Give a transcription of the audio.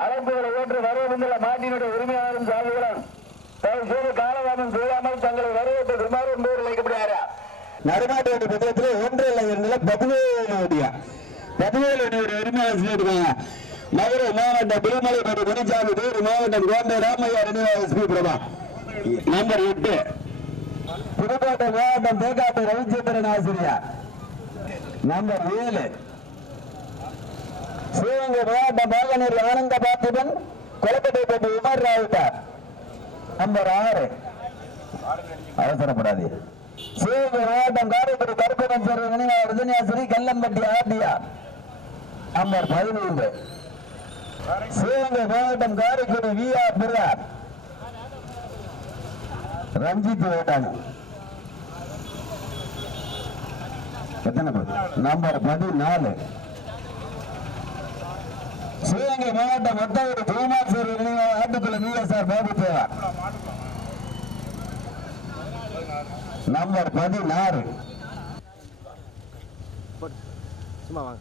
அழைப்புகளை ஏற்று வரவேண்டுள்ள மாட்டினுடைய உரிமையாளரும் சாதிகளும். தயவு செய்து காலதாமம் செய்யாமல் தங்களை வரவேற்று விமாறு என்பவர் அழைக்கப்படுகிறாரா நடுநாட்டு வண்டி பந்தயத்தில் ஒன்று இல்லை இருந்ததுல பதினேழு வண்டியா பதினேழு வண்டி ஒரு உரிமையாளர் சொல்லியிருக்காங்க மதுரை மாவட்டம் திருமலைப்பட்டி முனிசாமி தேர் மாவட்டம் கோம்பை ராமையா ரெனிவா எஸ்பி பிரபா. நம்பர் எட்டு. புதுக்கோட்டை மாவட்டம் தேக்காட்டு ரவிச்சந்திரன் ஆசிரியர் நம்பர் ஏழு. சிவகங்கை மாவட்டம் பாகனூர் ஆனந்த பார்த்திபன் கொலக்கட்டைப்பட்டி உமர் ராவுட்டார். நம்பர் ஆறு. அவசரப்படாதே. சிவகங்கை மாவட்டம் காரைக்குடி கருப்பணன் சேர்ந்த நினைவா ரஜினியாசிரி கல்லம்பட்டி ஆர்டிஆர். நம்பர் பதினைந்து. சிவகங்கை மாவட்டம் காரைக்குடி வி ஆர் பிரார் ரஞ்சித் வேட்டாணி எத்தனை நம்பர் பதினாலு. சிவகங்கை மாவட்டம் மொத்தவூர் குமார் சார் ஆட்டுக்குள்ள நீங்க சார் பாபு தேவா. நம்பர் பதினாறு. சும்மா வாங்க.